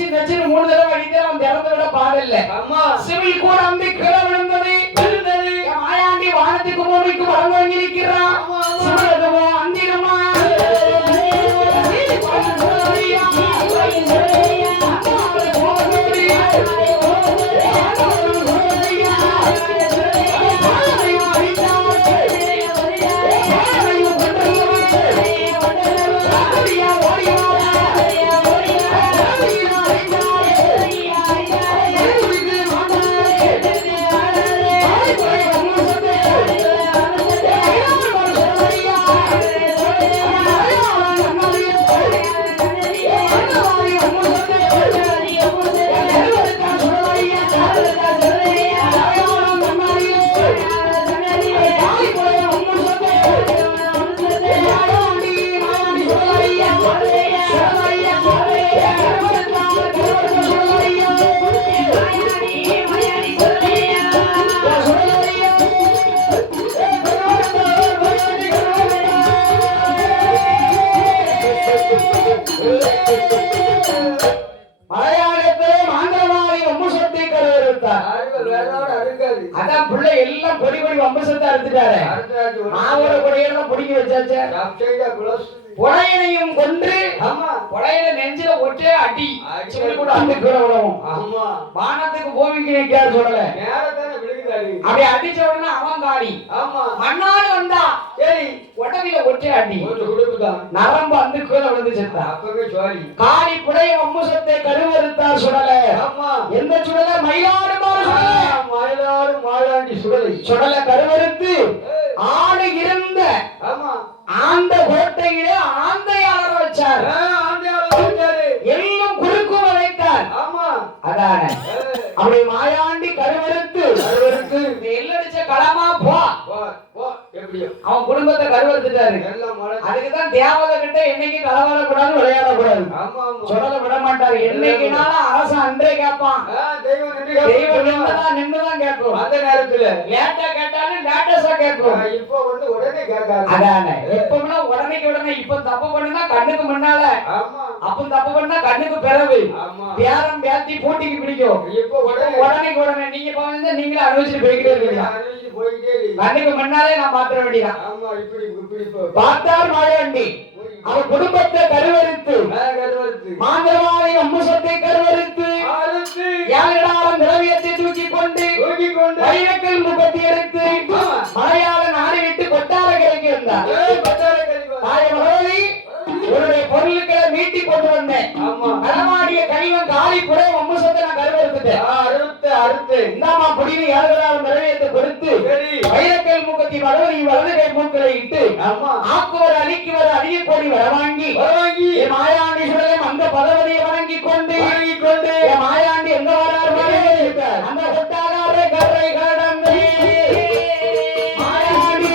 நச்சு நச்சுன்னு 3 தடவை அடித்து அவன் திறந்து விட பாடல்ல. ஆமா சிவில் கூட அந்த கீழே விழுந்தது. மாயாண்டி வானத்துக்கு பூமிக்கு வளர்ந்து வந்திருக்கிறான். சிவனதுவோ அந்திரமா அதான் பிள்ளை எல்லாம் பொடி பொடி வம்பசத்தை அறுத்துட்டாரு. மாவோட கொடையெல்லாம் பிடிக்க வச்சாச்சு. புலையனையும் கொன்று புலையனை நெஞ்சில ஒற்றே அடி கூட அந்த கீழே விடவும். வானத்துக்கு பூமிக்கு நிற்காரு சொல்லல. அப்படி அடிச்ச உடனே அவன் காடி மண்ணாடு வந்தா சரி உடம்பில ஒற்றே அடி நரம்பு அந்த கீழே விழுந்து செத்தா. காளி புடைய வம்பசத்தை கருவறுத்தார் சுடல. எந்த சுடல? மயிலாடு மயிலாடு மாயாண்டி சுடலை சுடல கருவறுத்து ஆடு இருந்த ஆந்த கோட்டையிலே ஆந்தையாளர் வச்சார். எல்லாம் குறுக்கு வளைத்தார். அதான அப்படி மாயாண்டி கருவறுத்து எல்லடிச்ச களமா போ அவன் குடும்பத்தை கருவறுத்துட்டாரு. அதுக்குதான் தேவதை கிட்ட என்னைக்கு களவாடக்கூடாது விளையாடக்கூடாது சுடல விட மாட்டாரு. என்னைக்குனாலும் அரசன் அன்றே கேட்பான். தெய்வம் நின்றுதான் கேட்கும். அந்த நேரத்துல லேட்டா கேட்டாலும் லேட்டஸா கேட்கும். இப்போ வந்து உடனே கேட்காது. அதானே எப்பவுமே உடனேக்கு உடனே. இப்ப தப்பு பண்ணுனா கண்ணுக்கு முன்னால, அப்ப தப்பு பண்ணா கண்ணுக்கு பிறகு பேரம் பேத்தி போட்டிக்கு பிடிக்கும். இப்போ உடனேக்கு உடனே நீங்க பாருங்க, நீங்களே அனுபவிச்சுட்டு போய்கிட்டே இருக்கீங்க. கண்ணுக்கு முன்னாலே நான் பாத்திர வேண்டியதான். பார்த்தார் மாயாண்டி அவர் குடும்பத்தை கருவறுத்து மாந்திரவாதி அம்முசத்தை கருவறுத்து ஏழாயிரம் திரவியத்தை தூக்கி கொண்டு வைரக்கல் முகத்தை எடுத்து மலையாள நாடு விட்டு கொட்டாரக்கரைக்கு இருந்தார். தாய மகளி உன்னுடைய பொருட்களை மீட்டி கொண்டு வந்தேன். களமாடிய கனிவன் காளி புற அம்முசத்தை நான் கருவறுத்துட்டேன். அறுத்து இந்தாமா புடிவு 7000 திரவியத்தை கொடுத்து வைரக்கல் முகத்தி வடவரி வலது கை மூக்களை இட்டு ஆக்குவர் அழிக்குவர் அதிக கோடி வரவாங்கி மாயாண்டி சுடலம் அந்த பதவதியை வணங்கி கொண்டு மாயாண்டி எங்க வராரு? அந்த கொட்டாகாரை கரை கடந்து மாயாண்டி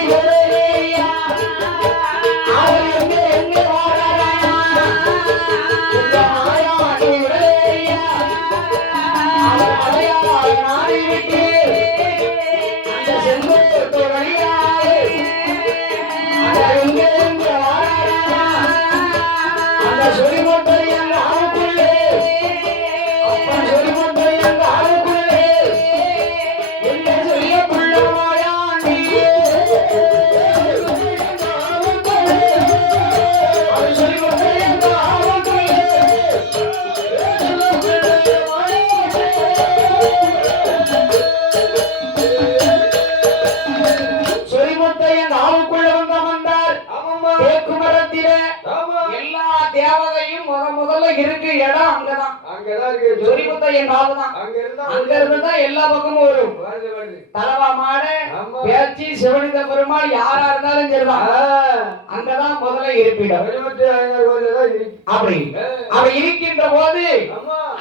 அவர் எங்க வராரா? மாயாண்டி உடலையா அவர் அடையாள நாடி விட்டு அந்த செங்கோட்டு வழியாறு அந்த எங்க வராரா? அந்த சொரிமொட்டை எங்க ஆளுக்குள்ளே அப்பன் சொரிமொட்டை எங்க ஆளுக்குள்ளே என்ன சொல்லிய புள்ள மாயாண்டி அது சொரிமொட்டை எங்க ஆளுக்குள்ளே சொரிமொட்டை எங்க ஆளுக்குள்ள வந்தார். தேக்குமரத்தில எல்லா தேவதையும் முதல்ல இருக்கு இடம் அங்கதான். சொரிமுத்தை என் காவுதான். அங்க இருந்துதான் எல்லா பக்கமும் வரும். தலவா மாடு பேச்சு சிவனித பெருமாள் யாரா இருந்தாலும் சரிதான். அங்கதான் முதல்ல இருப்பிடம். அப்படி அப்படி இருக்கின்ற போது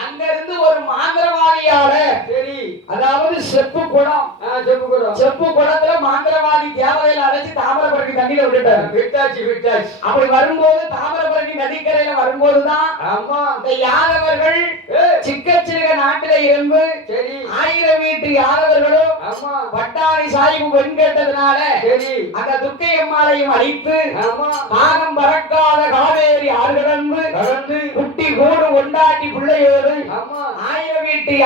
அங்க இருந்து ஒரு மாந்திரவாதியால அதாவது செப்பு குடம் குடத்துல மாந்திரவாதி தேவதையில அடைச்சு தாமிரபரணி தண்ணியில விட்டுட்டாரு. அப்படி வரும்போது தாமிரபரணி நதிக்கரையில வரும்போதுதான் இந்த யாதவர்கள் சிக்கச்சிறுக நாட்டில இருந்து 1000 வீட்டு யாதவர்களும் பட்டாணி சாய்வு பெண் கேட்டதுனால அந்த துர்க்கை அம்மாளையும் அழித்து காகம் பறக்காத காவேரி ஆறு கடந்து குட்டி கூடு கொண்டாட்டி பிள்ளையோடு ஆயிரம் வீட்டு